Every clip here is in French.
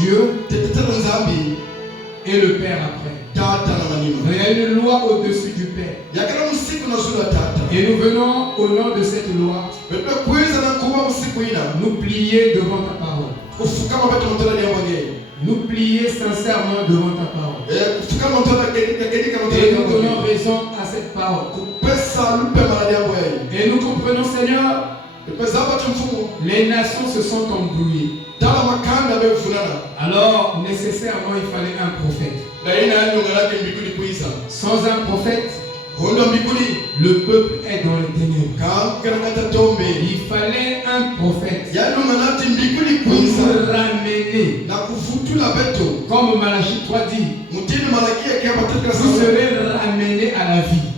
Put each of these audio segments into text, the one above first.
Dieu et le Père après. Il y a une loi au-dessus du Père. Et nous venons au nom de cette loi nous plier devant ta parole. Nous plier sincèrement devant ta parole. Et nous donnons raison à cette parole. Et nous comprenons, Seigneur, les nations se sont embrouillées. Alors, nécessairement, il fallait un prophète. Sans un prophète, le peuple est dans les ténèbres. Il fallait un prophète pour nous ramener. Comme Malachie 3 dit, vous serez ramenés à la vie.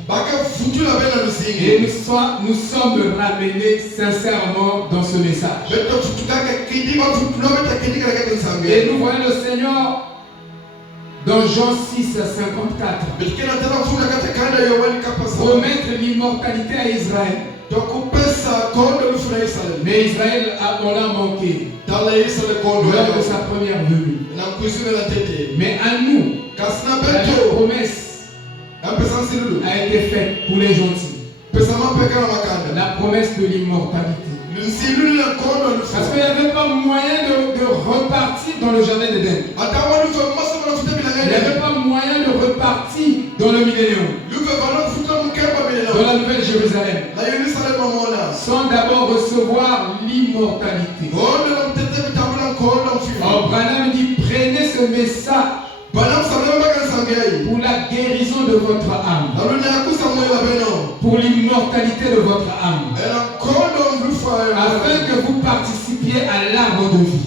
Et nous sommes ramenés sincèrement dans ce message. Et nous voyons le Seigneur dans Jean 6, 54 promettre l'immortalité à Israël. Mais Israël on l'a manqué lors de sa première venue. Mais à nous, la promesse a été faite pour les gentils. La promesse de l'immortalité. Parce qu'il n'y avait pas moyen de repartir dans le jardin d'Éden. Il n'y avait pas moyen de repartir dans le millénium, dans la nouvelle Jérusalem, sans d'abord recevoir l'immortalité. Alors Branham dit, prenez ce message pour la guérison de votre âme, pour l'immortalité de votre âme, afin que vous participiez à l'arbre de vie.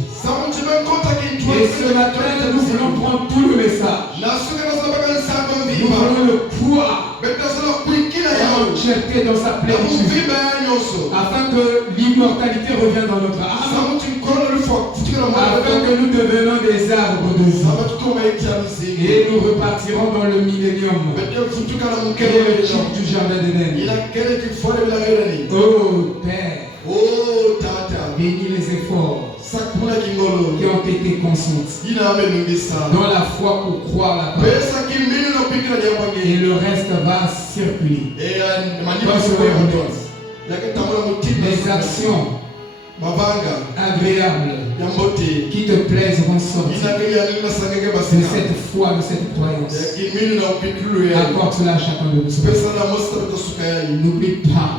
Et ce matin, nous voulons prendre tout le message. Nous voulons le poids et l'entièreté dans sa plénitude, afin que l'immortalité revienne dans notre âme, afin que nous devenions des arbres de vie. Et nous repartirons dans le millénium, qui est le type du jardin d'Éden. Oh Père, bénis les efforts qui ont été consentis dans la foi pour croire la parole. Et le reste va circuler. Les actions agréables qui te plaisent vont sortir de cette foi, de cette croyance. Accorde cela à chacun de nous. N'oublie pas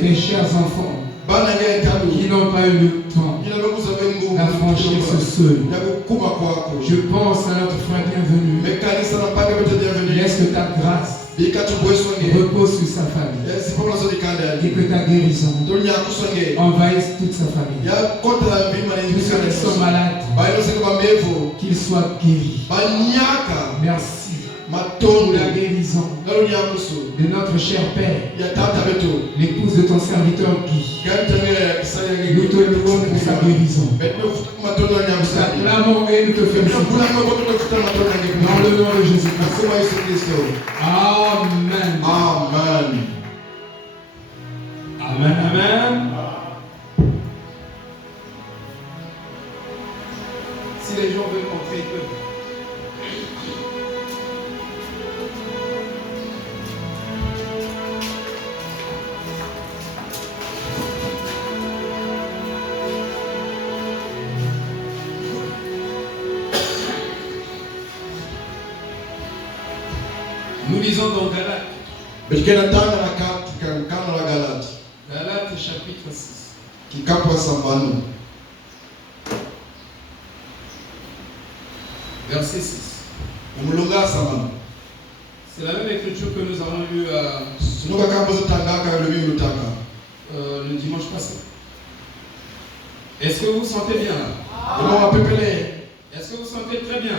tes chers enfants qui n'ont pas eu le temps d'affranchir ce seuil. Je pense à notre frère bienvenu. Laisse que ta grâce repose sur sa famille et que ta guérison envahisse toute sa famille. Tous ceux qui sont malades, qu'ils soient guéris. Merci pour la guérison de notre cher Père, l'épouse de ton serviteur Guy. Nous te louons pour sa guérison. Nous t'acclamons et nous te félicitons. Dans le nom de Jésus-Christ. Amen. Amen. Amen. Amen. Si les gens veulent entrer, ils peuvent. Nous lisons dans Galates. Galates chapitre 6. Verset 6. C'est la même écriture que nous avons lue le dimanche passé. Est-ce que vous vous sentez bien là? Est-ce que vous vous sentez très bien?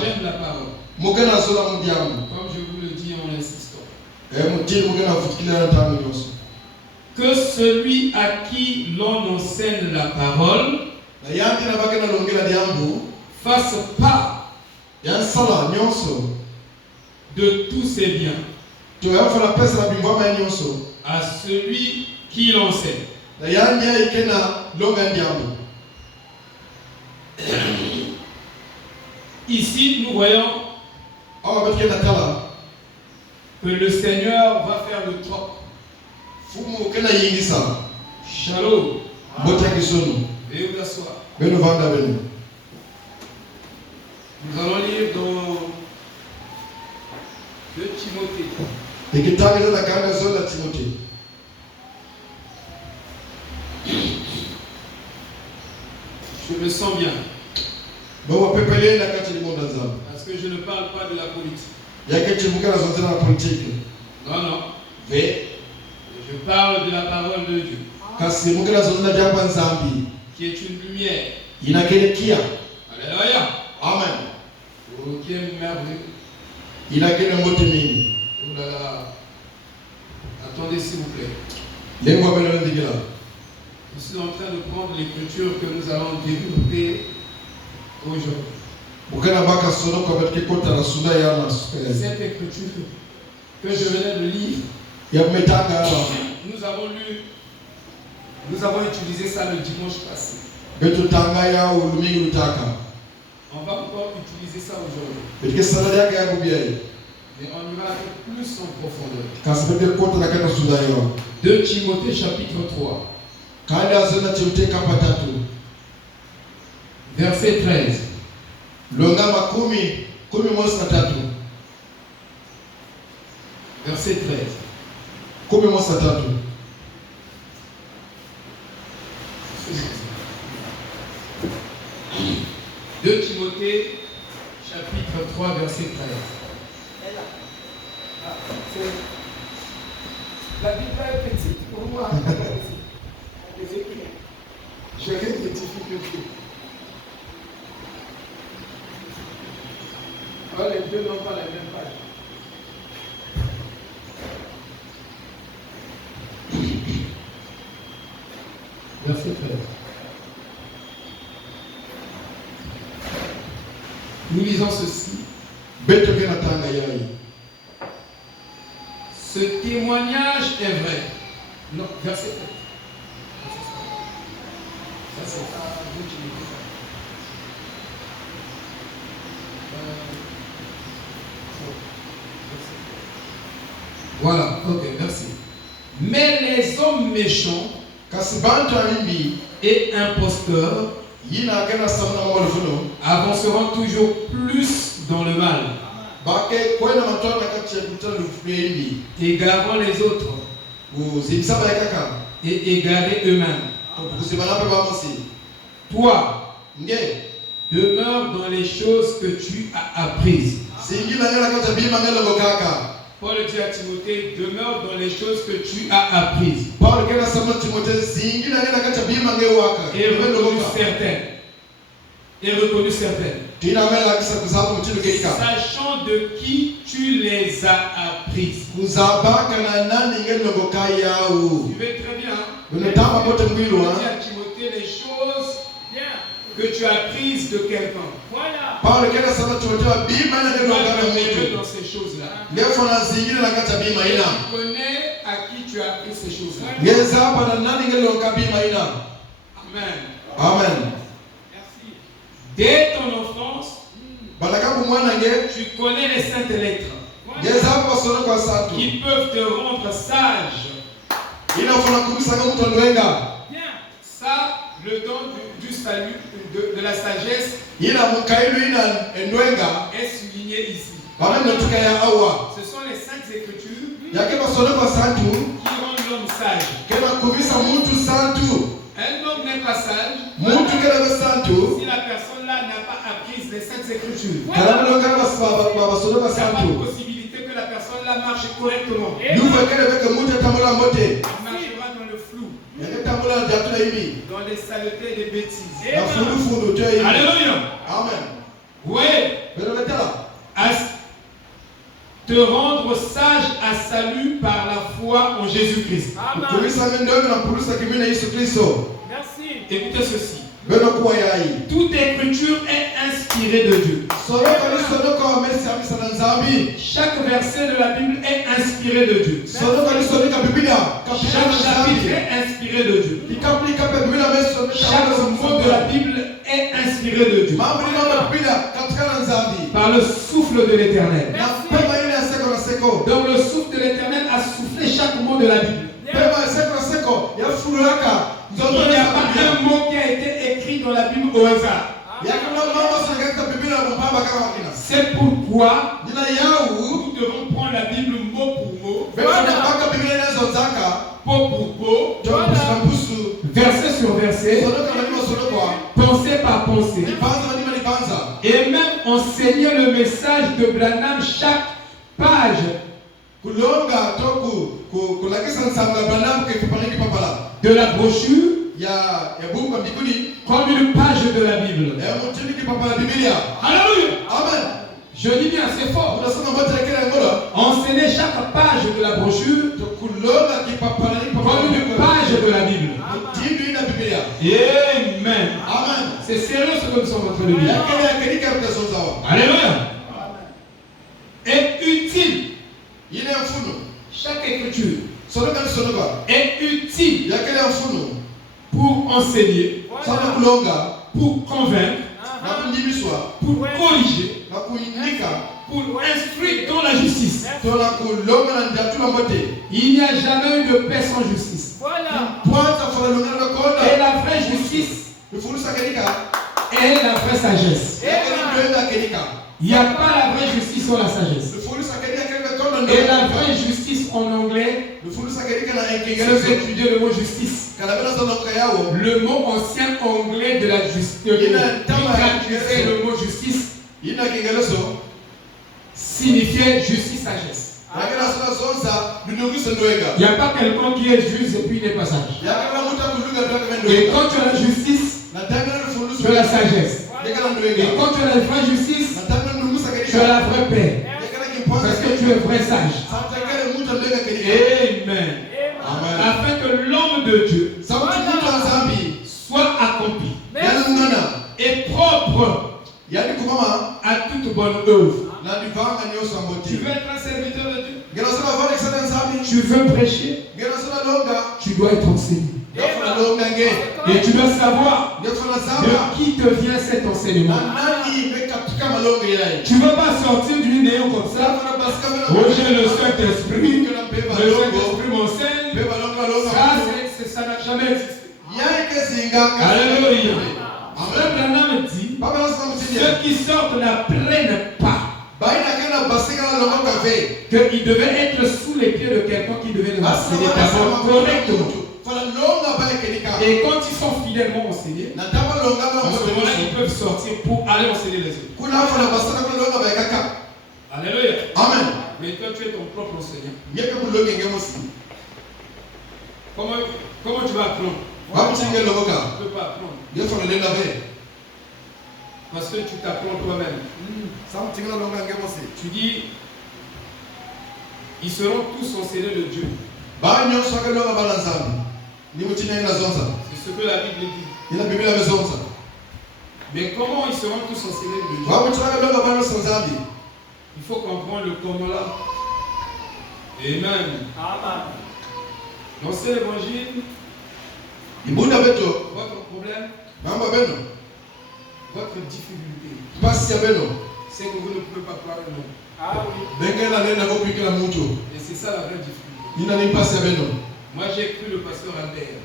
J'aime la parole. Comme je vous le dis en insistant. Que celui à qui l'on enseigne la parole fasse part de tous ses biens à celui qui l'enseigne. Ici, nous voyons que le Seigneur va faire le troc. Shalom. Veuillez vous asseoir. Nous allons lire dans 2 Timothée. Je me sens bien. Parce que je ne parle pas de la politique. Non, non. Je parle de la parole de Dieu. Qui est une lumière. Alléluia. Amen. Oh, qui est merveilleux. Oh là là. Attendez s'il vous plaît. Je suis en train de prendre l'écriture que nous allons développer aujourd'hui. Cette écriture que je venais de lire, nous avons utilisé ça le dimanche passé. On va encore utiliser ça aujourd'hui. Mais on ira plus en profondeur. 2 Timothée chapitre 3. Verset 13. Verset 13. 2 Timothée chapitre 3 verset 13. La Bible est petite pour moi. J'ai des difficultés. Alors, les deux n'ont pas la même page. Verset 13. Nous lisons ceci. Ce témoignage est vrai. Non, verset 13. Ça, c'est pas vous qui l'écoutez. Voilà, ok, merci. Mais les hommes méchants et imposteurs avanceront toujours plus dans le mal, égarant les autres et égarés eux-mêmes. Toi, demeure dans les choses que tu as apprises. Paul dit à Timothée, demeure dans les choses que tu as apprises. Et reconnu certaines. Sachant de qui tu les as apprises. Tu veux très bien. Dis à Timothée les choses que tu as apprises de quelqu'un. Voilà. Tu dois demeurer dans ces choses-là. Et tu connais à qui tu as appris ces choses-là. Amen. Amen. Merci. Dès ton enfance, tu connais les saintes lettres qui peuvent te rendre sage. Ça, le don du salut, de la sagesse, est souligné ici. Ce sont les saintes écritures qui rendent l'homme sage. Un homme n'est pas sage si la personne-là n'a pas appris les saintes écritures. Il n'y a pas de possibilité que la personne-là marche correctement. Il marchera dans le flou, dans les saletés et les bêtises. Alléluia. Amen. Oui. Te rendre sage à salut par la foi en Jésus-Christ. Amen. Merci. Écoutez ceci. Toute écriture est inspirée de Dieu. Chaque verset de la Bible est inspiré de Dieu. Chaque chapitre est inspiré de Dieu. Chaque mot de la Bible est inspiré de Dieu. par le souffle de l'Éternel. Donc le souffle de l'Éternel a soufflé chaque mot de la Bible. Il n'y a pas un mot qui a été écrit dans la Bible au hasard. C'est pourquoi nous devons prendre la Bible mot pour mot, mot pour mot, verset sur verset, pensée par pensée, et même enseigner le message de Branham chaque page de la brochure comme une page de la Bible. Alléluia. Amen. Je dis bien, c'est fort. Enseigner chaque page de la brochure comme une page de la Bible. Amen. Amen. C'est sérieux ce que nous sommes en train de dire. Alléluia. Est utile. Chaque écriture est utile pour enseigner, pour convaincre, pour corriger, pour instruire dans la justice. Il n'y a jamais eu de paix sans justice. Et la vraie justice est la vraie sagesse. Il n'y a pas la vraie justice sans la sagesse. Et la vraie justice en anglais, c'est étudier le mot justice. Le mot ancien anglais de la justice, le mot justice, signifiait justice, sagesse. Il n'y a pas quelqu'un qui est juste et puis il n'est pas sage. Et quand tu as la justice, tu as la sagesse. Et quand tu as la vraie justice, tu as la vraie paix. Parce que tu es vrai sage. Amen. Afin que l'homme de Dieu soit accompli et propre à toute bonne œuvre. Tu veux être un serviteur de Dieu? Tu veux prêcher? Tu dois être enseigné. Et tu dois savoir de qui te vient cet enseignement. Tu ne veux pas sortir du néant comme ça. Oh, j'ai le Saint-Esprit. Le Saint-Esprit m'enseigne. Ça n'a jamais existé. Alléluia. Frère Branham dit, ceux qui sortent n'apprennent pas qu'ils devaient être sous les pieds de quelqu'un qui devait les enseigner correctement. Et quand ils sont fidèlement enseignés, en ce moment-là, ils peuvent sortir pour aller enseigner les autres. Alléluia. Amen. Mais toi, tu es ton propre enseignant. Comment tu vas apprendre? Tu ne peux pas apprendre. Parce que tu t'apprends toi-même. Tu dis, ils seront tous enseignés de Dieu. C'est ce que la Bible dit. Mais comment ils seront tous enseignés de Dieu? Il faut comprendre le comment là. Amen. Dans cet évangile, votre problème, votre difficulté, c'est que vous ne pouvez pas croire non. Et c'est ça la vraie difficulté. Moi j'ai cru le pasteur Albert.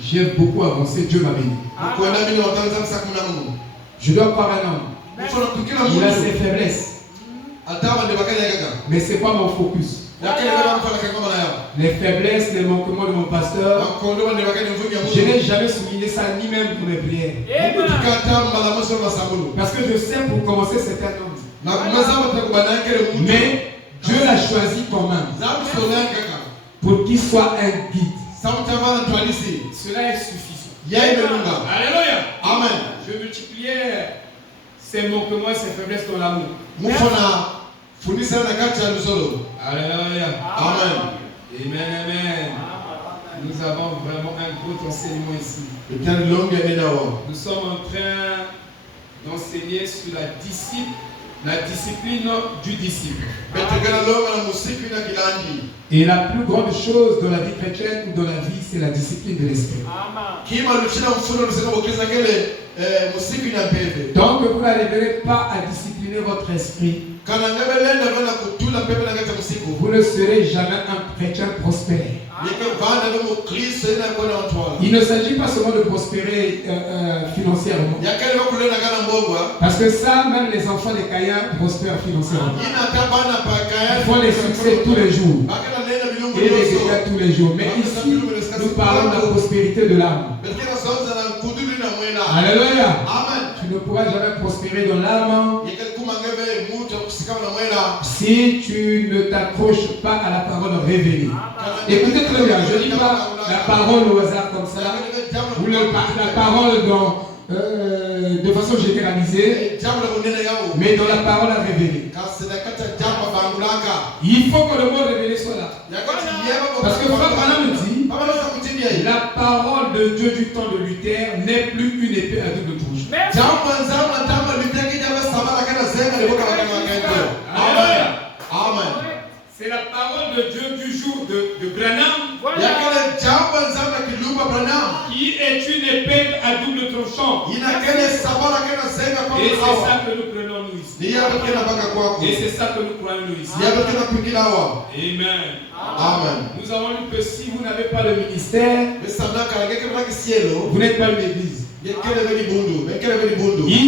J'ai beaucoup avancé, Dieu m'a béni. Je dois croire un homme. Il a ses faiblesses. Mais ce n'est pas mon focus. Les faiblesses, les manquements de mon pasteur, je n'ai jamais souligné ça, ni même pour mes prières. Parce que je sais pour commencer, c'est un homme. Mais Dieu l'a choisi quand même pour qu'il soit un guide. Cela est suffisant. Alléluia. Amen. Je multipliais ses manquements et ses faiblesses dans l'amour. Alléluia. Amen. Amen. Nous avons vraiment un gros enseignement ici. Nous sommes en train d'enseigner sur la La discipline du disciple. Et la plus grande chose dans la vie chrétienne ou dans la vie, c'est la discipline de l'esprit. Donc vous n'arriverez pas à discipliner votre esprit. Vous ne serez jamais un chrétien prospère. Il ne s'agit pas seulement de prospérer financièrement. Parce que ça, même les enfants des Caïens prospèrent financièrement. Ils font des succès tous les jours. Et des dégâts tous les jours. Mais ici, nous parlons de la prospérité de l'âme. Alléluia. Tu ne pourras jamais prospérer dans l'âme si tu ne t'accroches pas à la parole révélée. Écoutez très bien, je ne dis pas la parole au hasard comme ça, ou la parole de façon généralisée, mais dans la parole à révéler. Il faut que le mot révélé soit là. Parce que Frère Branham nous dit, la parole de Dieu du temps de Luther n'est plus une épée à double tranchant. Amen. C'est la parole de Dieu du jour de Branham qui est une épée à double tranchant. Et c'est ça que nous prenons nous ici. Et c'est ça que nous croyons nous ici. Amen. Amen. Nous avons lu que si vous n'avez pas le ministère, vous n'êtes pas une église. Il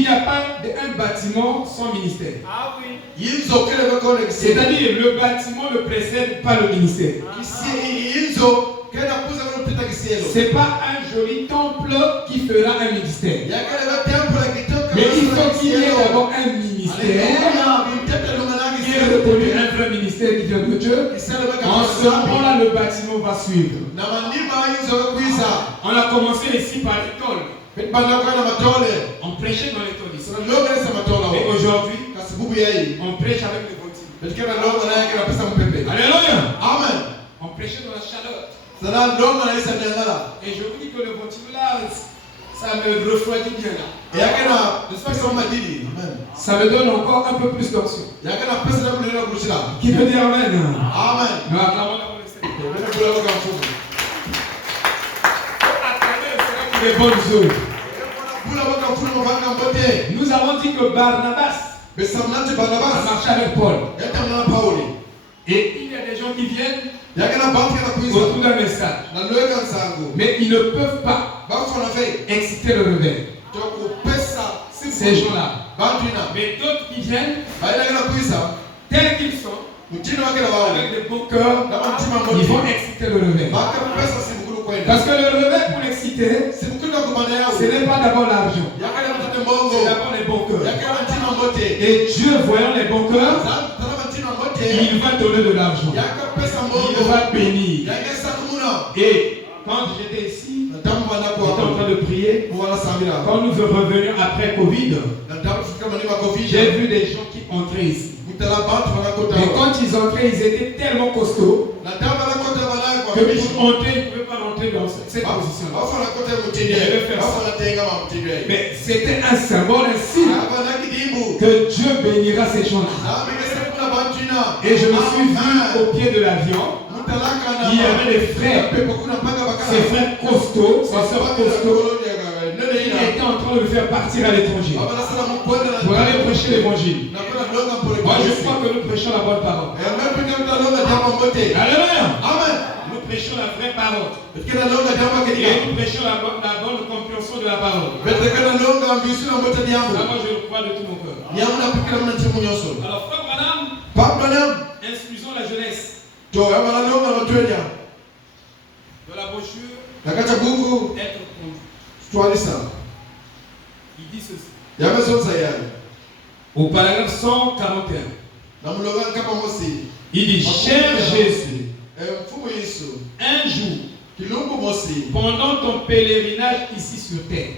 n'y a pas un bâtiment sans ministère. Ah oui. C'est-à-dire le bâtiment ne précède pas le ministère. C'est pas un joli temple qui fera un ministère. Mais il faut qu'il y ait d'abord un ministère qui est reconnu, un vrai ministère qui vient de Dieu. En ce moment-là, le bâtiment va suivre. On a commencé ici par l'école. On prêchait dans l'école ici. Et aujourd'hui, on prêche avec les voitures. Alléluia. Amen. On prêchait dans la chaleur. Et je vous dis que le voiture là, ça me refroidit bien là. Ça me donne encore un peu plus d'onction. Qui veut dire Amen? Amen. Nous acclamons le Seigneur. Des bonnes œuvres. Nous avons dit que Barnabas a marché avec Paul. Et il y a des gens qui viennent autour d'un message. Mais ils ne peuvent pas exciter le rebelle. Ces gens-là. Mais d'autres qui viennent, tels qu'ils sont, avec des beaux cœurs, ils vont exciter le rebelle. Parce que le rebelle, pour l'exciter, ce n'est pas d'abord l'argent. C'est d'abord les bons cœurs. Et Dieu, voyant les bons cœurs, il va donner de l'argent. Il va bénir. Et quand j'étais ici, j'étais en train de prier. Quand nous revenons après Covid, j'ai vu des gens qui entraient ici. Et quand ils entraient, ils étaient tellement costauds que pour entrer, ils ne pouvaient pas rentrer dans cette position-là. Mais c'était un symbole, un signe que Dieu bénira ces gens-là. Et je me suis vu au pied de l'avion. Il y avait des frères, ces frères costauds, ces sœurs costauds, qui étaient en train de le faire partir à l'étranger pour aller prêcher l'évangile. Moi, je crois que nous prêchons la bonne parole. Alléluia. Nous prêchons la vraie parole. Et nous prêchons la bonne compréhension de la parole. Moi, je le crois de tout mon cœur. Alors, Frère Branham, instruisons la jeunesse. De la brochure, être conduit. Il dit ceci. Au paragraphe 141. Il dit, cher Jésus, un jour, pendant ton pèlerinage ici sur terre,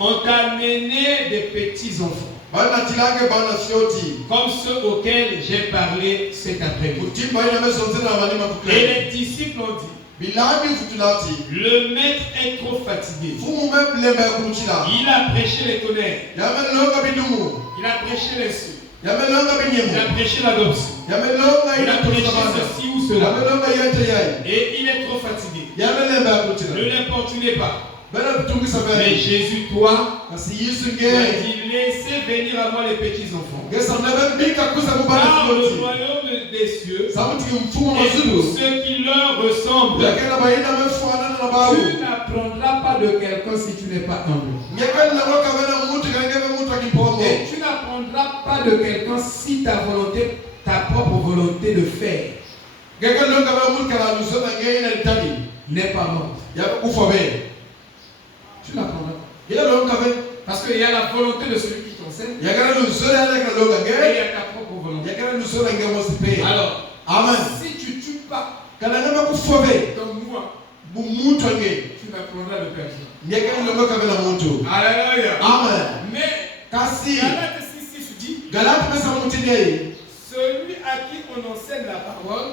on t'a amené des petits enfants. Comme ceux auxquels j'ai parlé cet après-midi. Et les disciples ont dit, Le maître est trop fatigué. Il a prêché les tonnerres. Il a prêché les sous. Il a prêché l'adoption. Il a prêché ceci ou cela. Et il est trop fatigué. Ne l'importunez pas. Mais Jésus, toi, tu as dit, laissez venir à moi les petits enfants. Car le royaume des cieux est pour ceux qui leur ressemblent. Tu n'apprendras pas de quelqu'un si tu n'es pas humble. Et tu n'apprendras pas de quelqu'un si ta propre volonté de faire n'est pas morte. Tu l'apprendras. Parce qu'il y a la volonté de celui qui t'enseigne. Et il y a ta propre volonté. Alors, amen. Si tu ne tues pas ton moi, tu m'apprendras de personne. Alléluia. Amen. Mais Galate 6 dit, celui à qui on enseigne la parole,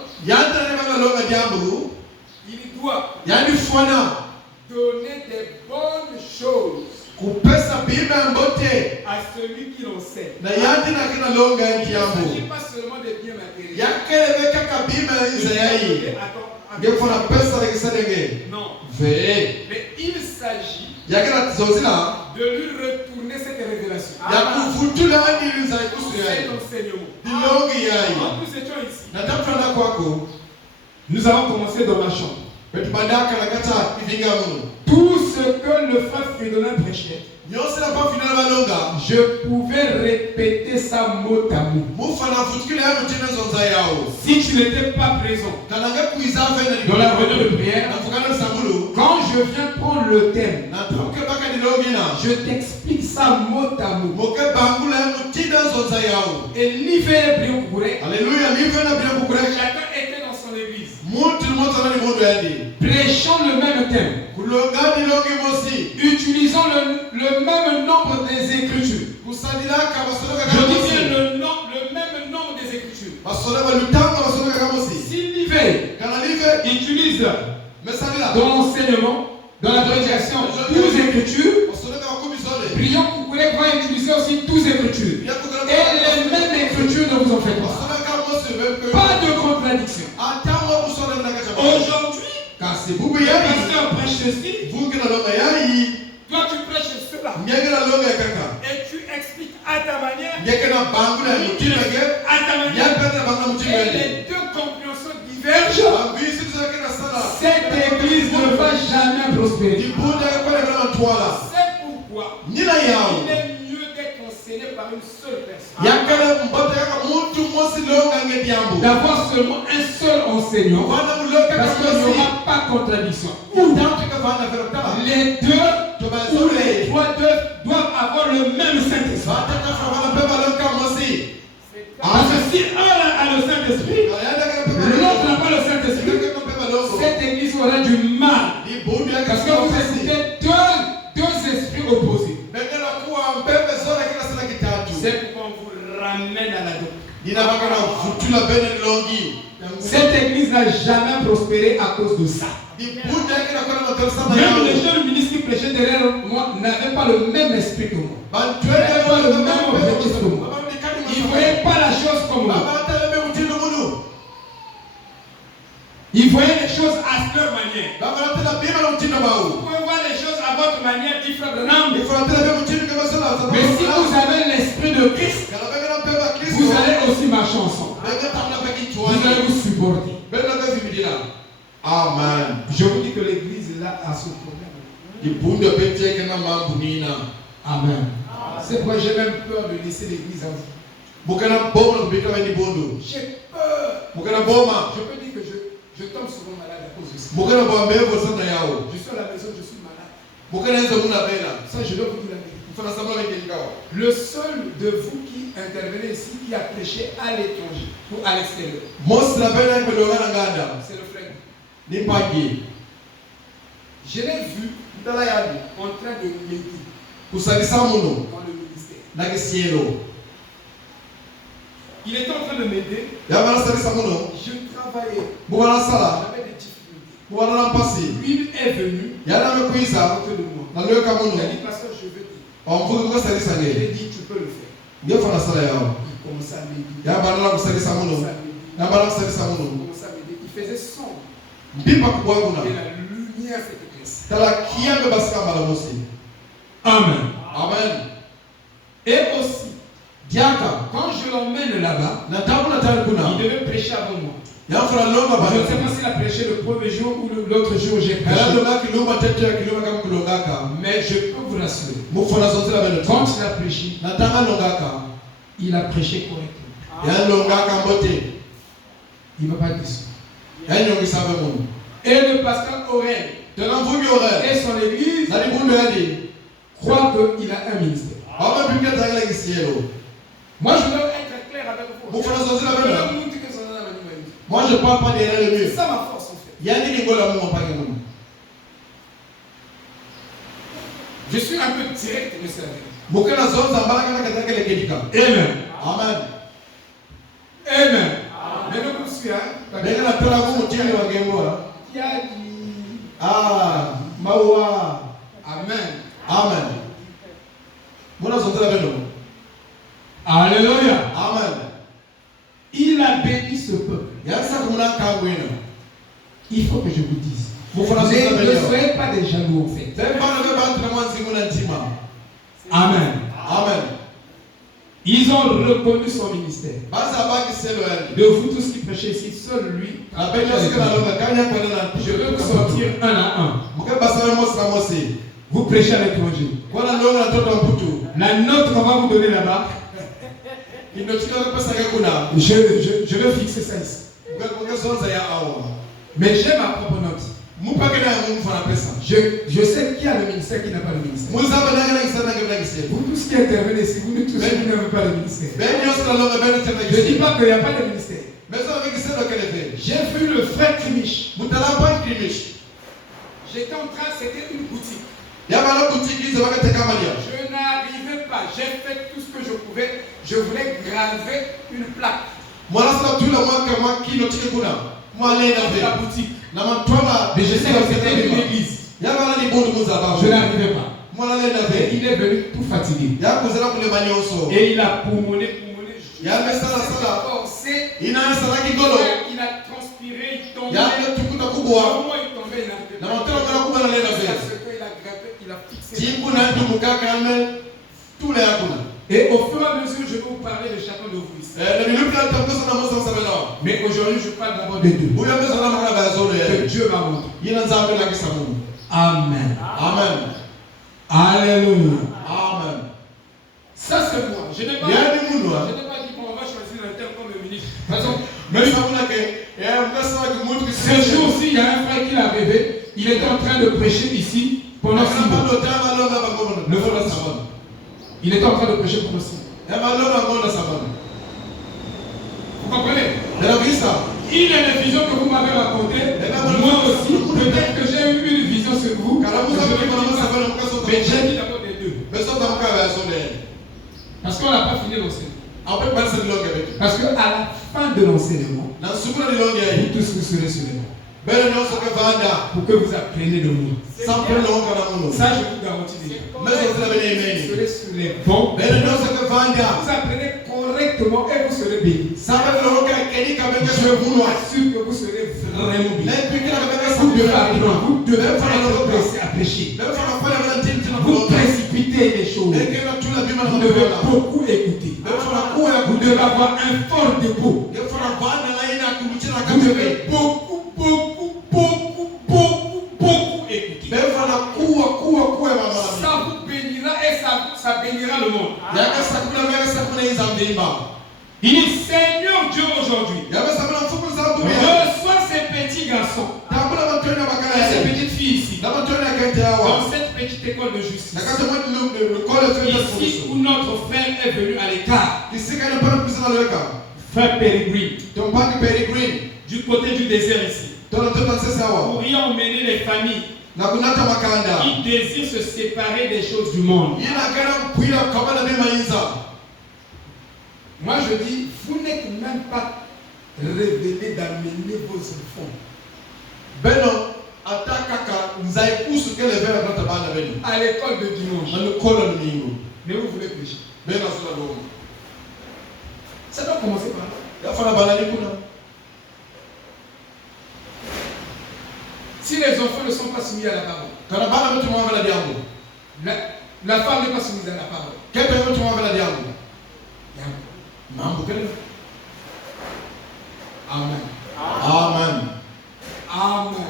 il doit donner des bonnes choses à celui qui l'enseigne. Il ne s'agit pas seulement des biens matériels. Non. Mais il s'agit de lui retourner cette révélation. Cet enseignement. Quand nous étions ici, nous avons commencé dans ma chambre. Tout ce que le frère Fridolin prêchait, je pouvais répéter ça mot à mot. Si tu n'étais pas présent dans la réunion de prière, quand je viens prendre le thème, je t'explique ça mot à mot. Et l'hiver chacun était dans son église. Prêchons le même thème. Utilisons le même nombre des Écritures. Je dis bien le même nombre des Écritures. Si l'hiver utilise dans l'enseignement, dans la prédication, 12 Écritures, prions pour que va utiliser aussi 12 Écritures. Et les mêmes Écritures, ne vous en faites pas. Pas de contradiction. Aujourd'hui, car c'est vous, le pasteur prêche ceci, toi tu prêches cela, et tu expliques à ta manière, et les deux compréhensions divergent. Cette église ne va jamais prospérer. C'est pourquoi il est mieux d'être enseigné par une seule personne, d'avoir seulement un seul enseignant, parce qu'il n'y aura pas de contradiction. Les deux ou les trois doivent avoir le même Saint-Esprit. Parce que si un a le Saint-Esprit, l'autre n'a pas le Saint-Esprit, cette église aura du mal. Parce que vous écoutez deux esprits opposés. C'est pourquoi on vous ramène à la doctrine. Cette église n'a jamais prospéré à cause de ça. Même les jeunes ministres qui prêchaient derrière moi n'avaient pas le même esprit que moi. Ils n'avaient pas le même objectif que moi. Ils ne voyaient pas la chose comme moi. Ils voyaient les choses à leur manière. Vous pouvez voir les choses à votre manière différente. Mais si vous avez l'esprit de Christ, vous allez aussi marcher ensemble. Vous allez vous supporter. Amen. Je vous dis que l'église là a ce problème. Amen. C'est pourquoi j'ai même peur de laisser l'église en vous. J'ai peur. Je peux dire que je tombe souvent malade à cause de ça. Je suis à la maison, je suis malade. Ça, je dois vous dire la vérité. Le seul de vous qui intervenez ici, qui a prêché à l'étranger ou à l'extérieur, c'est le frère. Je l'ai vu en train de m'aider dans le ministère. Il était en train de m'aider. Je travaillais. J'avais des difficultés. Lui est venu à côté de moi. Il a dit, pasteur, je veux dire. J'ai dit, tu peux le faire. Il commence à m'aider. Il faisait sombre. Et la lumière s'est éclaircie. Amen. Amen. Et aussi, quand je l'emmène là-bas, il devait prêcher avant moi. Je ne sais pas s'il a prêché le premier jour ou l'autre jour où j'ai prêché. Mais je peux vous rassurer. Quand il a prêché, il a prêché correctement. Il ne m'a pas dit ça. Et le pasteur Aurel et son église croient qu'il a un ministère. Moi, je dois être clair avec vous. Moi, je ne parle pas derrière le mur. C'est ça ma force en fait. Je suis un peu direct, mais c'est la vérité. Amen. Amen. Amen. Maintenant, vous suivez, qui a dit Mawa. Amen. Amen. Alléluia. Amen. Il a béni ce peuple. Il faut que je vous dise. Ne soyez pas des jaloux en fait. Amen. Amen. Ils ont reconnu son ministère. De vous tous qui prêchez ici, seul lui. Je veux vous sortir un à un. Vous prêchez à l'étranger. La note qu'on va vous donner là-bas, je vais fixer ça ici. Mais j'ai ma propre note. Je sais qui a le ministère, qui n'a pas le ministère. Vous tous qui intervenez ici, vous tous qui n'avez pas le ministère. Je ne dis pas qu'il n'y a pas de ministère. J'ai vu le frère Kimish. J'étais en train, c'était une boutique. Je n'arrivais pas. J'ai fait tout ce que je pouvais. Je voulais graver une plaque. La boutique. Mais je sais que c'était une église. Je n'arrivais pas. Et il est venu tout fatigué. Et il a poumonné. Il a forcé. Il a transpiré. Il tombait. Comment il tombait? Il a fixé. Et au fur et à mesure, je vais vous parler de chacun de vous ici. Mais aujourd'hui, je parle d'abord de deux. Que Dieu m'a montré. Amen. Amen. Alléluia. Amen. Ça, c'est moi. Je n'ai pas dit qu'on va choisir un tel comme le ministre. Ce jour-ci, il y a un frère qui l'a rêvé. Il était en train de prêcher ici pendant 6 mois. Il était en train de prêcher pendant 6 mois. Vous comprenez? Il y a des visions que vous m'avez racontées. Moi aussi, peut-être que j'ai eu une vision sur vous. Mais j'ai dit d'abord des deux. Parce qu'on n'a pas fini l'enseignement. Parce qu'à la fin de l'enseignement, vous tous vous serez sur les bancs. Pour que vous appreniez de moi. Ça, je vous garantis déjà. Vous serez sur les bancs. Vous apprenez correctement et vous serez bénis. Je vous assure que vous serez vraiment bénis. Vous devez être pressé à prêcher. Vous précipitez les choses. Vous devez beaucoup écouter. Vous devez avoir un fort dépôt. Vous devez beaucoup écouter. Ça vous bénira et ça bénira le monde. Il dit Seigneur Dieu aujourd'hui, reçois ces petits garçons et ces petites filles ici dans cette petite école de justice. Ici où notre frère est venu à l'écart. Frère Pérégrine, du côté du désert ici. Pour y emmener les familles qui désirent se séparer des choses du monde. Moi je dis, vous n'êtes même pas révélés d'amener vos enfants À l'école de dimanche. Mais vous voulez prêcher. Ça doit commencer par là. Si les enfants ne sont pas soumis à la parole, la femme n'est pas soumise à la parole. Amen. Amen. Amen.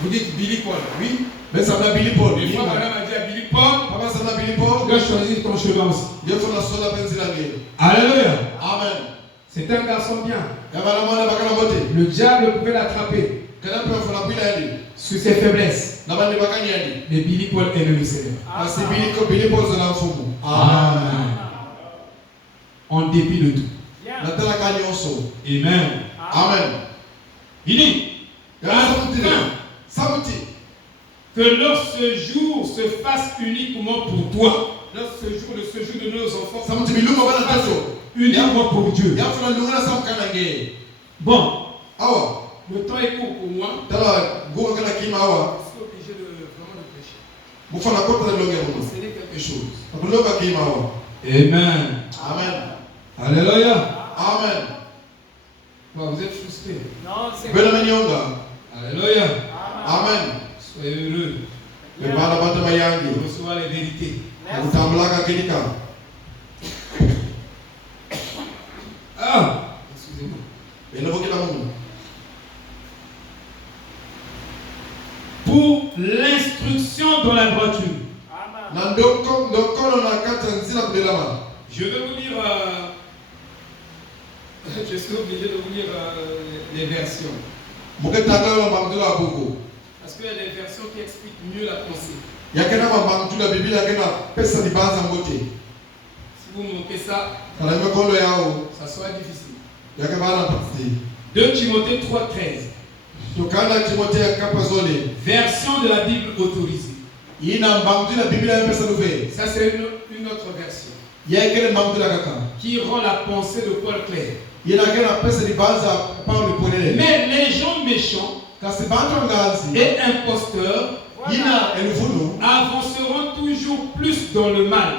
Vous dites Billy Paul, oui? Mais ça va Billy Paul. Des fois, madame a dit à Billy Paul, papa, ça va Billy Paul. tu dois choisir ton chemin aussi. Alléluia. Amen. C'est un garçon bien. Le diable pouvait l'attraper sur ses faiblesses. Mais Billy Paul est le Seigneur. Amen. En dépit de tout. Amen. Amen. Il dit que lorsque ce jour se fasse uniquement pour toi, lorsque ce jour de nos enfants uniquement pour Dieu. Bon, le temps est court pour moi. Je suis obligé de vraiment prêcher. C'est quelque chose. Amen. Amen. Alléluia. Amen. Bon, vous êtes frustré. Non, c'est Alléluia. Amen. Soyez heureux de recevoir les vérités. Excusez-moi. Pour l'instruction dans la droiture. Je vais vous dire, je suis obligé de vous lire les versions. Parce qu'il y a des versions qui expliquent mieux la pensée. Si vous manquez ça, ça sera difficile. 2 Timothée 3,13. Version de la Bible autorisée. Ça c'est une autre version qui rend la pensée de Paul claire. Mais les gens méchants et imposteurs avanceront toujours plus dans le mal,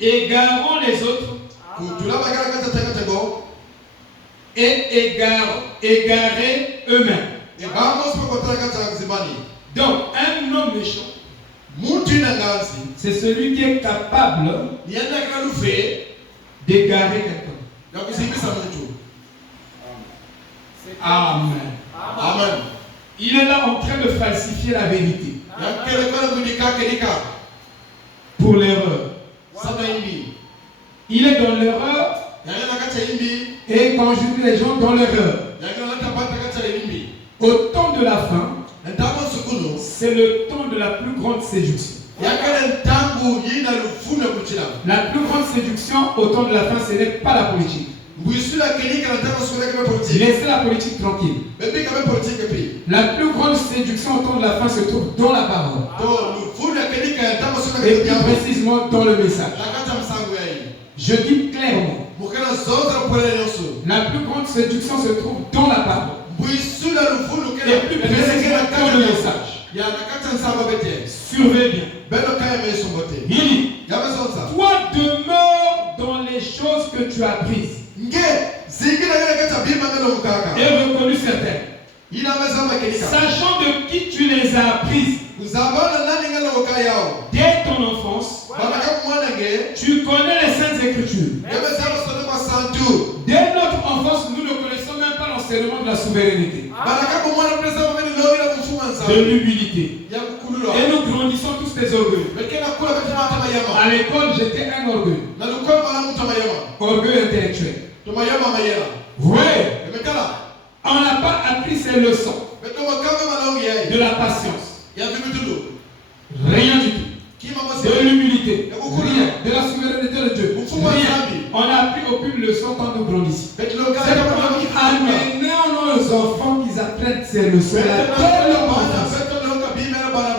égarant les autres et égarer eux-mêmes. Donc, un homme méchant, c'est celui qui est capable d'égarer quelqu'un. Amen. Amen. Il est là en train de falsifier la vérité pour l'erreur. Il est dans l'erreur et conjugue les gens dans l'erreur. Au temps de la fin, c'est le temps de la plus grande séduction. La plus grande séduction au temps de la fin, ce n'est pas la politique. Laissez la politique tranquille. La plus grande séduction au temps de la fin se trouve dans la parole. Et plus précisément dans le message. Je dis clairement. La plus grande séduction se trouve dans la parole. Et plus précisément dans le message. Surveillez bien. Il dit, toi demeure dans les choses que tu as prises et reconnu certaines, sachant de qui tu les as apprises. Dès ton enfance, tu connais les Saintes Écritures. Dès notre enfance, nous ne connaissons même pas l'enseignement de la souveraineté, de l'humilité. Et nous grandissons tous des orgueils. À l'école, j'étais un orgueil. Orgueil intellectuel. Oui. On n'a pas appris ces leçons de la patience. Rien du tout. De l'humilité. Rien. De la souveraineté de Dieu. Rien. On a appris aucune leçon quand nous grandissons. C'est pourquoi amenons nos enfants qu'ils apprennent ces leçons-là dès leur enfance.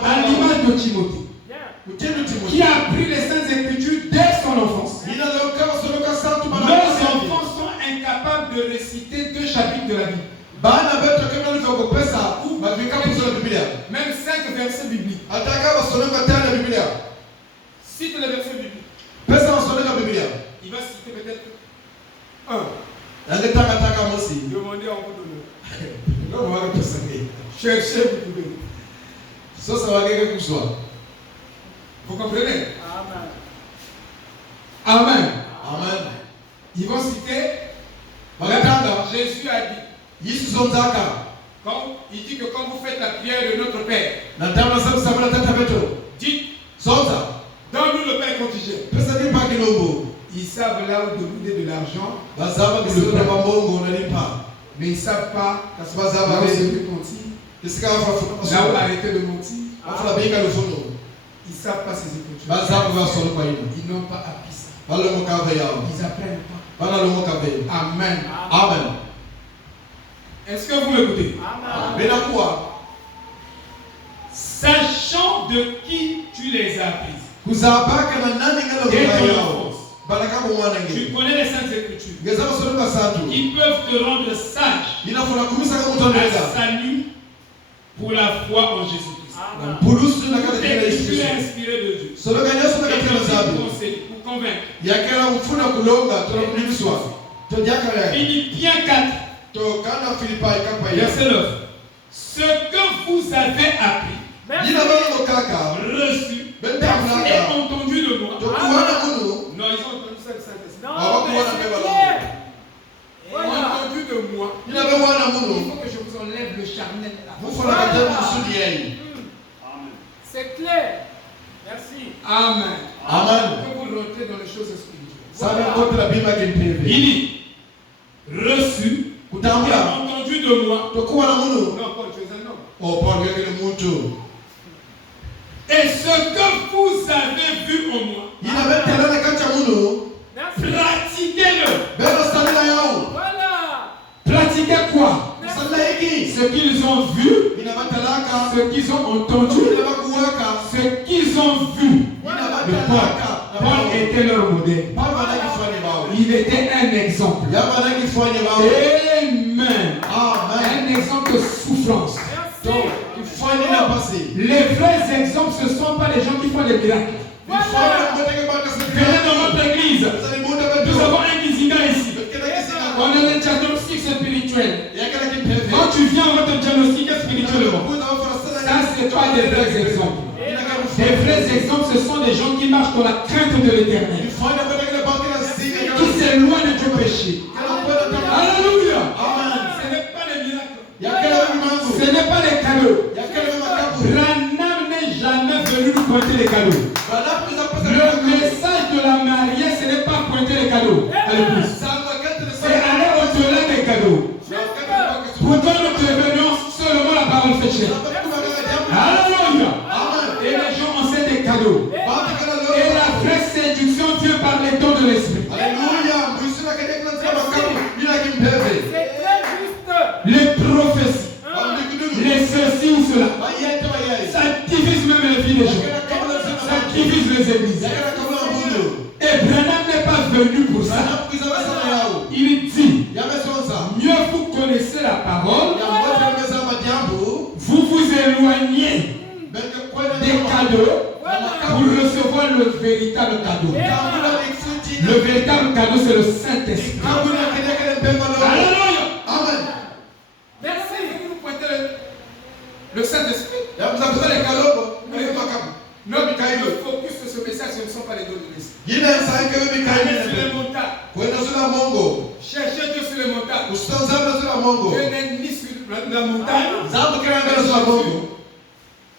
À l'image de Timothée, qui a appris les Saintes Écritures dès son enfance. Nos enfants sont incapables de Même 5 versets bibliques. Cite les versets bibliques. Il va citer peut-être un. Demandez, on vous donne. Cherchez, vous pouvez. Vous comprenez? Amen. Amen. Ils vont citer. Jésus a dit. Quand il dit que quand vous faites la prière de notre Père, dites, donne-nous le pain quotidien. Ils savent là où donner de l'argent, mais ils ne savent pas là où se mentir, là où arrêter de mentir. Ils ne savent pas ces écritures. Ils n'ont pas appris ça. Ils apprennent pas. Amen. Amen. Est-ce que vous m'écoutez? Amen. Sachant de qui tu les as apprises. Et ton enfance. Tu connais les Saintes Écritures. Ils peuvent te rendre sage à salut pour la foi en Jésus-Christ. L'écriture est inspirée de Dieu. Pour convaincre. Philippiens 4. Verset 9. Ce que vous avez appris, reçu et entendu de moi. Non, ils ont entendu ça le Saint-Esprit. Entendu de moi. Il faut que je vous enlève le charnel là. C'est clair. Merci. Amen. Amen. Que vous rentrez dans les choses spirituelles. Il dit reçu et entendu de moi. Non, Paul, tu es un homme. Et ce que vous avez vu en moi, pratiquez-le. Voilà. Pratiquez quoi? Ce qu'ils ont vu, ce qu'ils ont entendu, ce qu'ils ont vu. Paul était leur modèle. Il était un exemple. Amen. Un exemple de souffrance. Les vrais exemples, ce ne sont pas les gens qui font des miracles. Venez dans notre église. Nous avons un Kizinga ici. On est le diagnostic spirituel. Quand tu viens, on va te diagnostiquer spirituellement. Ça, ce n'est pas des vrais exemples. Les vrais exemples, ce sont des gens qui marchent dans la crainte de l'éternel, qui s'éloignent du péché. Alléluia. Ce n'est pas les miracles. Ce n'est pas les cadeaux. Branham n'est jamais venu nous pointer les cadeaux. Le message de la mariée, ce n'est pas pointer les cadeaux à l'épouse. C'est aller au-delà des cadeaux. Pourtant, nous devenons seulement la parole fait chair. Alléluia. Et les gens enseignent des cadeaux. Et la vraie séduction Dieu par les dons de l'esprit. Les prophéties, les ceci ou cela, ça divise même les vies des gens. Ça divise les églises. Et Branham n'est pas venu pour ça. Il dit, mieux vous connaissez la parole, vous vous éloignez des cadeaux pour recevoir le véritable cadeau. Le véritable cadeau, c'est le Saint-Esprit. Alléluia. Amen. Merci. Vous pointez le Saint-Esprit. Vous avez les cadeaux. Le focus de ce message, ce ne sont pas les dons de l'Esprit. Sur les montagnes. Cherchez Dieu sur les montagnes. Dieu n'est ni sur la montagne.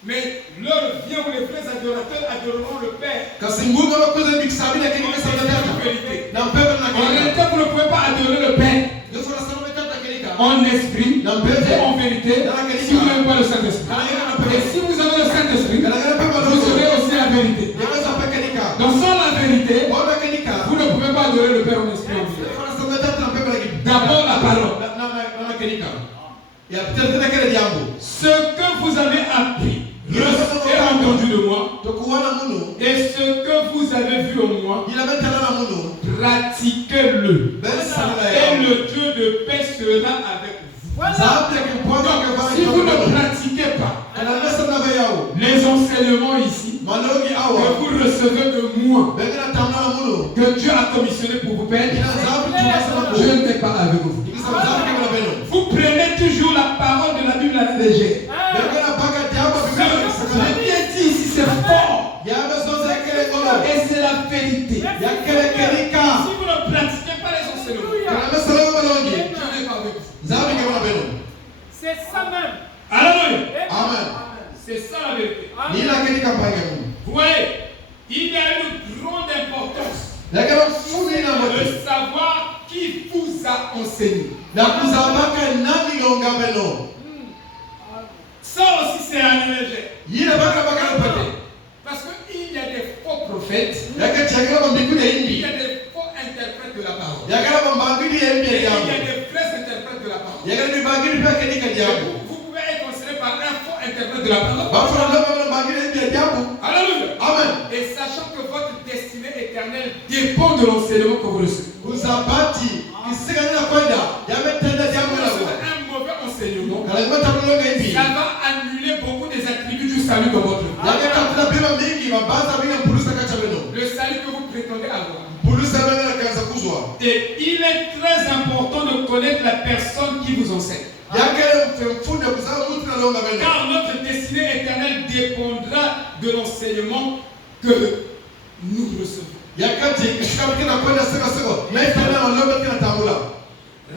Mais l'heure vient où les vrais adorateurs adoreront le Père. En réalité, vous ne pouvez pas adorer le Père en esprit et en vérité si vous n'avez pas le Saint-Esprit. Et si vous avez le Saint-Esprit, vous aurez aussi la vérité. Donc sans la vérité, vous ne pouvez pas adorer le Père en esprit et en vérité. D'abord la parole. Ce que vous avez appris et entendu de moi, et ce que vous avez vu en moi, pratiquez-le. Et le Dieu de paix sera avec vous. Donc, si vous l'enseignement ici que vous recevez de moi, que Dieu a commissionné pour vous perdre, je ne n'ai pas avec vous. Vous prenez toujours la parole de la Bible à la légère. J'ai bien dit ici, c'est fort. Et c'est la vérité. Si vous ne pratiquez pas les enseignements, je n'ai pas avec vous. C'est ça même. Alléluia. Amen. C'est ça la vérité. Vous voyez, il y a une grande importance de savoir qui vous a enseigné. Ça aussi c'est un léger. Parce qu'il y a des faux prophètes, il y a des faux interprètes de la parole. Et il y a des vrais interprètes de la parole. Vous pouvez être considéré par un faux interprète de la parole. Alléluia. Amen. Et sachant que votre destinée éternelle dépend de l'enseignement que vous recevez. Vous avez un mauvais enseignement, ça va annuler beaucoup des attributs du salut dans votre vie. Le salut que vous prétendez avoir. Et il est très important de connaître la personne qui vous enseigne. Car notre destinée éternelle dépendra de l'enseignement que nous recevons.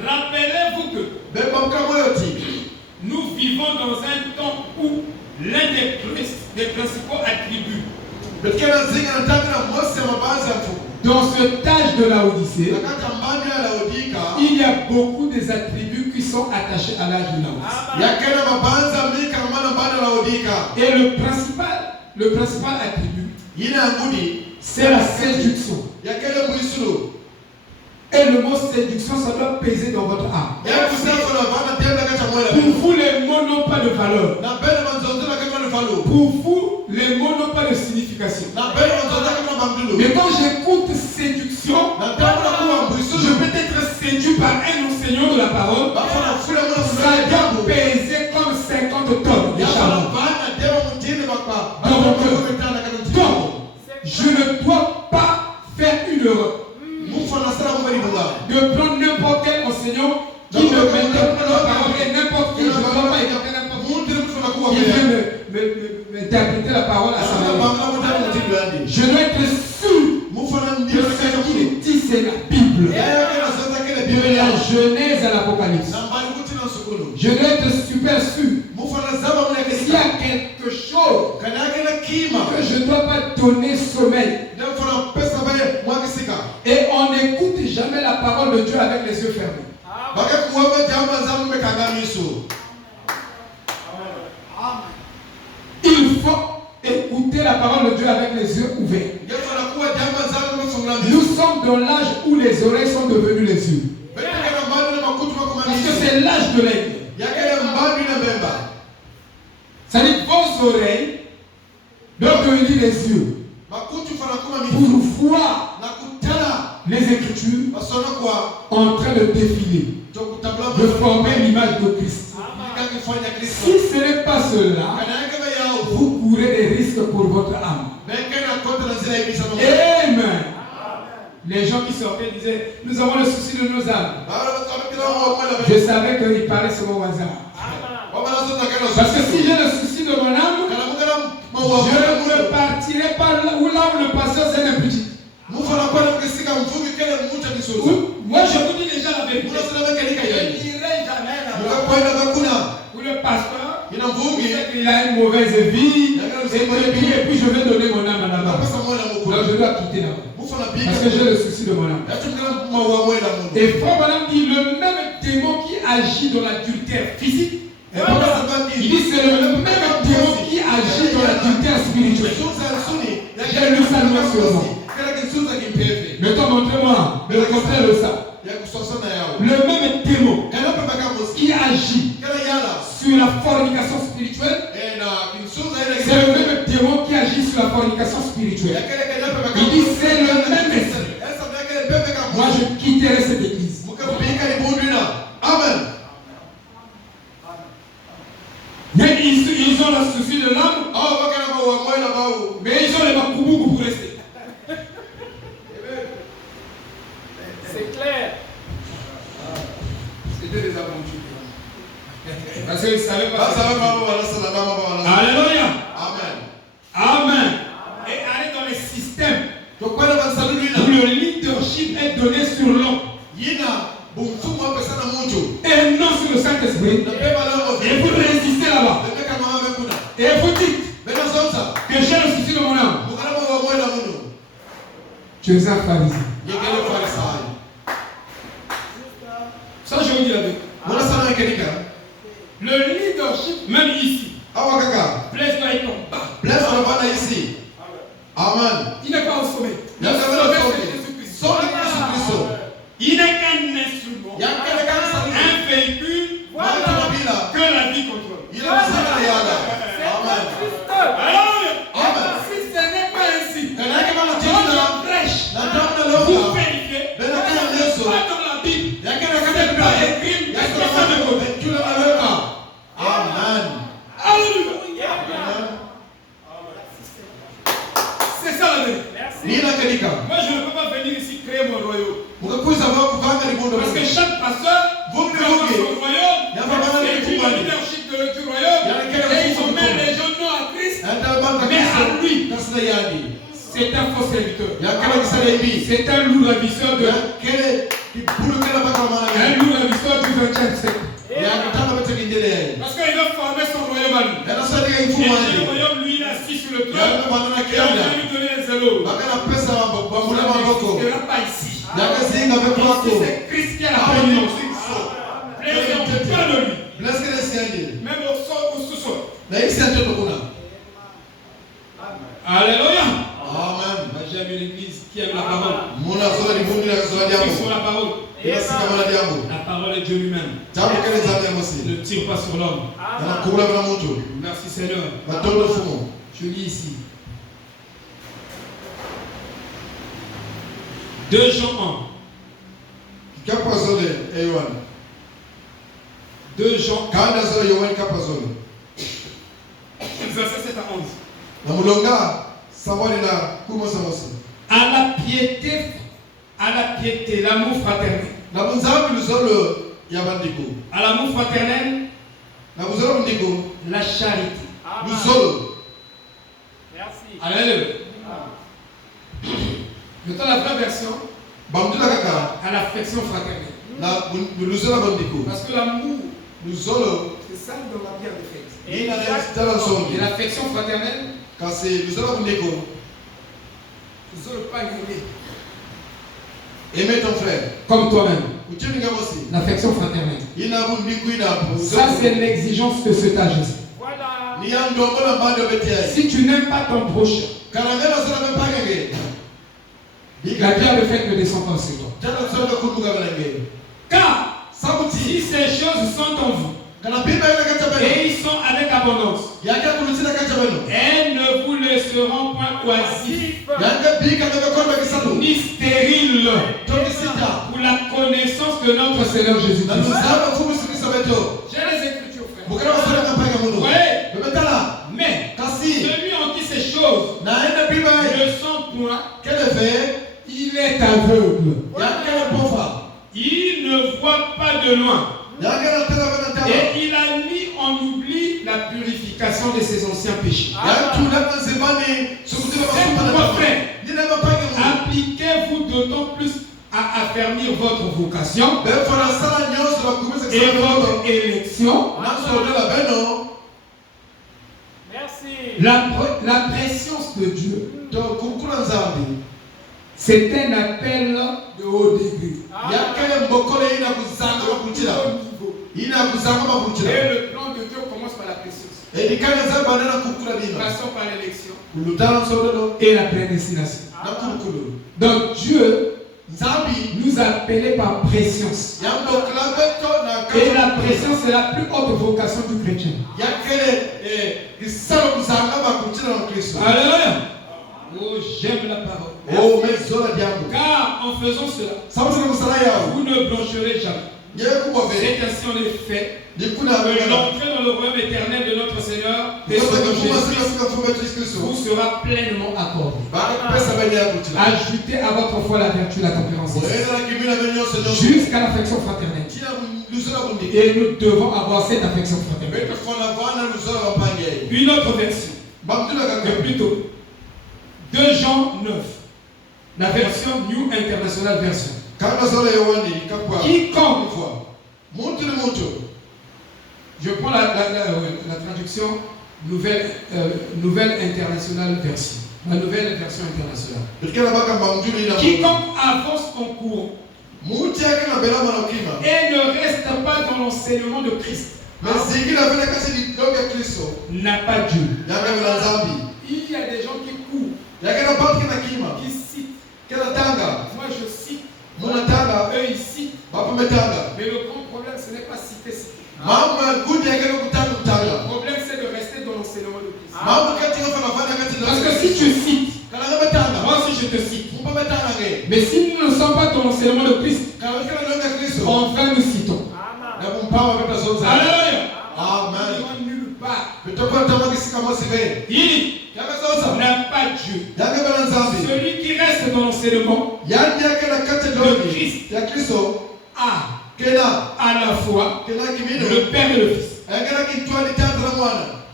Rappelez-vous que nous vivons dans un temps où l'un des principaux attributs dans ce tâche de Laodicée, il y a beaucoup des attributs qui sont attachés à l'âge de Laodicée. Et le principal attribut, c'est la séduction. Et le mot séduction, ça doit peser dans votre âme. Pour vous, les mots n'ont pas de valeur. Pour vous, les mots n'ont pas de signification. Mais quand j'écoute séduction, je peux être séduit par un enseignant de la parole. Ça doit peser comme 50 tonnes de charbon. Donc, je ne dois pas faire une erreur de prendre n'importe quel enseignant qui me m'interprète la parole et n'importe qui, je ne dois pas écouter n'importe qui vient m'interpréter la parole à sa manière. Je dois être sûr que ce qu'il dit c'est la Bible. De la Genèse à l'Apocalypse. Je dois être super sûr. S'il y a quelque chose que je ne dois pas donner sommeil. Et on n'écoute jamais la parole de Dieu avec les yeux fermés. Il faut écouter la parole de Dieu avec les yeux ouverts. Nous sommes dans l'âge où les oreilles sont devenues les yeux. Parce que c'est l'âge de l'aigle. C'est-à-dire que vos oreilles doivent devenir les yeux pour voir les Écritures en train de défiler, de former l'image de Christ. Si ce n'est pas cela, vous courez des risques pour votre âme. Amen. Les gens qui sortaient disaient, nous avons le souci de nos âmes. Je savais qu'il parlait sur mon hasard. Parce que si j'ai le souci de mon âme, je ne partirai pas là où le pasteur c'est un petit. Moi je vous dis déjà la vérité. Je n'irai jamais là-bas. Où le pasteur, il a une mauvaise vie, et puis je vais donner mon âme là-bas. Donc je dois quitter là-bas. Parce que j'ai le souci de mon âme. Et Frère Branham dit le même démon qui agit dans l'adultère physique, il dit c'est le même démon qui agit dans l'adultère spirituel. J'ai lu ça noir. Mettons, montrez-moi le contraire de ça. Le même démon qui agit sur la fornication spirituelle, c'est le même démon qui agit sur la fornication spirituelle. Il dit c'est le même esprit. Moi je quitterai cette église. Amen. Mais ils ont le souci de l'âme. Mais ils ont les makubuku pour rester. C'est clair. C'était des aventures. Parce qu'ils ne savaient pas. Alléluia. Amen. Amen. Et aller dans les systèmes où le leadership est donné sur l'homme. Et non sur le Saint-Esprit. Et vous résistez là-bas. Et vous dites que j'ai le souci de mon âme. Tu es un pharisien. Ça, je vous dis la vérité. Le leadership, même ici, Blaise doit être en bas. Amen. Il n'est pas au sommet. Le sommet, c'est Jésus-Christ. Il n'est qu'un instrument, un véhicule que la vie contrôle. Amen. Si ce n'est pas ainsi, quand je prêche, vous vérifiez, pas dans la Bible, c'est pas écrit, est-ce que ça me connaît? Amen. Alléluia. C'est ça la vérité. Moi, je ne peux pas venir ici créer mon royaume. Parce que chaque pasteur veut avoir son royaume, et puis le leadership du royaume, et ils ont mis les gens non à Christ, mais à lui. C'est un faux serviteur. C'est un loup ravisseur du 20e siècle. Parce qu'il veut former son royaume à lui. Et le royaume, lui, il est assis sur le trône. Et on va lui donner les éloges. Il ne sera pas ici. Ici, c'est Christ qui a la prédominance. Plaisons pas de lui. Même au sol ou sous-sol. Alléluia. Amen. J'aime une église qui aime la parole. Qui sont la parole. La parole est Dieu lui-même. Ne tire pas sur l'homme. Merci Seigneur. Je lis ici. 2 Jean 1. 2 Jean 1. Verset 7 à 11. À la piété, l'amour fraternel. À l'amour fraternel, la charité. Merci. Alléluia. Mettons la vraie version. À l'affection fraternelle. Parce que l'amour, c'est ça dans la bière de fête. Et l'affection fraternelle, nous allons pas aimer. Aimer ton frère comme toi-même. L'affection fraternelle. Ça, c'est l'exigence de cet âge. Voilà. Si tu n'aimes pas ton prochain, la bière de fête ne descend pas sur toi. Car si ces choses sont en vous et ils sont avec abondance, elles ne vous laisseront point oisifs ni stériles pour la connaissance de notre Seigneur Jésus-Christ. J'ai les Écritures, frère. Oui. Mais celui en qui ces choses ne sont point, il est aveugle. Il ne voit pas de loin. Et il a mis en oubli la purification de ses anciens péchés. C'est pourquoi, frère, appliquez-vous d'autant plus à affermir votre vocation et votre élection. Merci. La préscience de Dieu, c'est un appel de haut début. Et le plan de Dieu commence par la préscience. Passons par l'élection et la prédestination. Donc Dieu nous a appelés par préscience. Et la préscience est la plus haute vocation du chrétien. Alléluia. Oh, j'aime la parole. Car en faisant cela, vous ne blanchirez jamais. C'est ainsi en effet que l'entrée dans le royaume éternel de notre Seigneur est Jésus vous sera pleinement accordé. Ajoutez à votre foi la vertu, la tempérance, jusqu'à l'affection fraternelle. Et nous devons avoir cette affection fraternelle. Une autre version, plutôt 2 Jean 9, la version New International Version. Quiconque, je prends la traduction nouvelle internationale version, la nouvelle version internationale. Quiconque avance en cours et ne reste pas dans l'enseignement de Christ n'a pas Dieu. Il y a des gens qui courent, qui citent. Moi je cite, eux ils citent. Mais le grand problème ce n'est pas citer. Le problème c'est de rester dans l'enseignement de Christ. Parce que si tu cites, moi aussi je te cite. Mais si nous ne sommes pas dans l'enseignement de Christ, enfin nous citons. Alléluia. Amen. Nulle part. Il n'a pas Dieu. Celui qui reste dans l'enseignement de Christ a à la fois le Père et le Fils.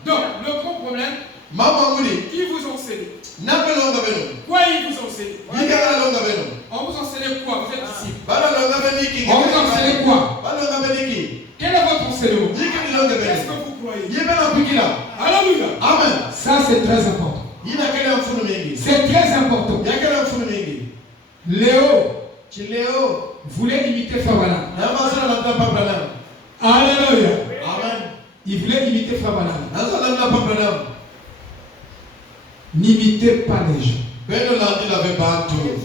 Donc, le grand problème, qui vous enseigne? Quoi il vous enseigne? On vous enseigne quoi? Vous êtes ici. On vous enseigne quoi? Quel est votre enseignement? Qu'est-ce que vous croyez? Alléluia. Amen. Ça c'est très important. C'est très important. Léo voulait imiter Fabana. Alléluia. Amen. Il voulait imiter Fabana. N'imitez pas les gens. C'est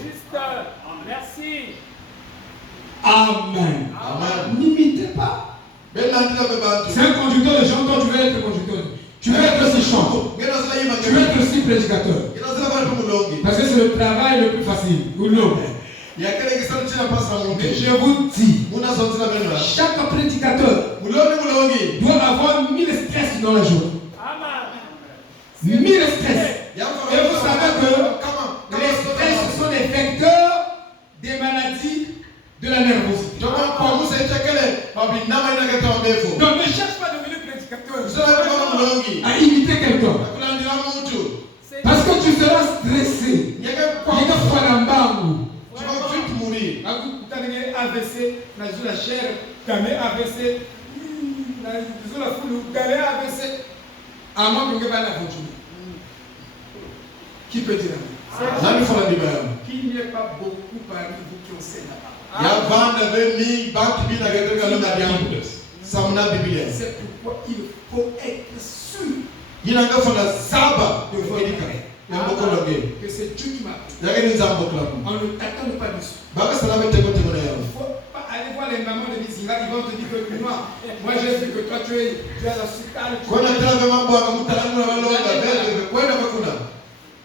juste. Merci. Amen. Amen. N'imitez pas. C'est un conducteur de gens, toi tu veux être conducteur. Tu veux être aussi chanteur. Tu veux être aussi prédicateur. Parce que c'est le travail le plus facile. Ou non. Mais je vous dis, chaque prédicateur doit avoir 1000 stress dans la journée. 1000 stress. Et vous savez que les stress sont les vecteurs des maladies de la nervosité. Donc ne cherche pas à devenir prédicateur, à imiter quelqu'un. Parce que tu seras stressé. Tu vas vite mourir. AVC, la chair, AVC, la foule, AVC. À moins que vous la continuer. Qui peut dire qu'il n'y ait pas beaucoup parmi vous qui enseignent la parole. C'est pourquoi il faut être sûr de que c'est Dieu qui m'a pris. On ne t'attend pas dessus. Il ne faut pas aller voir les mamans de Bizinga, ils vont te dire que moi j'ai vu que toi tu as la sucale.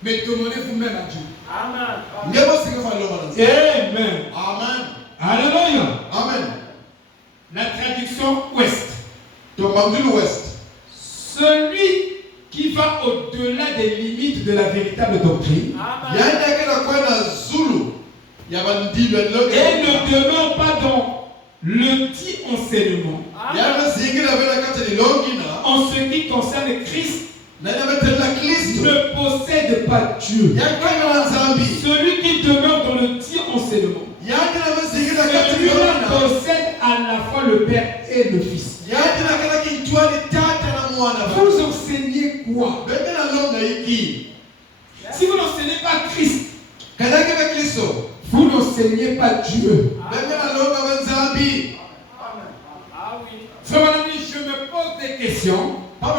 Mais demandez vous-même à Dieu. Amen. Amen. Amen. Alléluia. Amen. La traduction ouest. Celui qui va au-delà des limites de la véritable doctrine et ne demeure pas dans le dit enseignement en ce qui concerne Christ ne possède pas Dieu. Celui qui demeure dans le dit enseignement, celui-là possède à la fois le Père et le Fils. Vous enseignez quoi? Si vous n'enseignez pas Christ, vous n'enseignez pas Dieu. Frère, je me pose des questions. Quand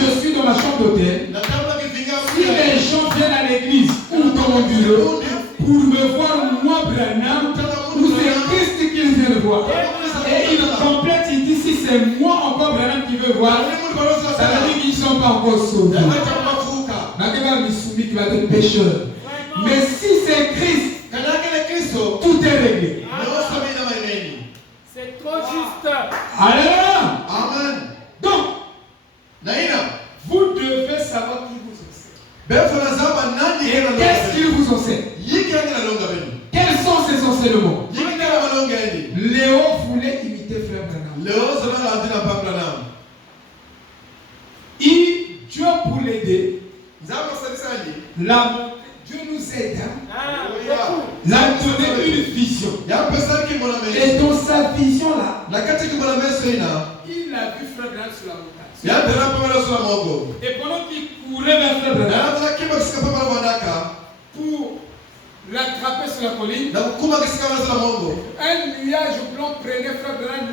je suis dans ma chambre d'hôtel, si les gens viennent à l'église ou dans mon bureau pour me voir moi, Branham, ou c'est Christ qu'ils viennent voir, et ils complètent, ils disent si c'est moi encore Branham qui veut voir, ça veut dire qu'ils ne sont pas encore sauvés. Qui va être pécheur. Mais si c'est Christ, tout est réglé. C'est trop juste. Alléluia. Amen. Donc, vous Qu'est-ce qu'il vous enseigne? Quels sont ces enseignements? Léo voulait imiter Frère Branham. Dieu pour l'aider. Dieu nous aide. Il a donné une vision. Et dans sa vision là, il a vu Frère Branham sur la montagne. Et pendant qu'il courait vers Frère Branham pour l'attraper sur la colline, un nuage blanc prenait Frère Branham,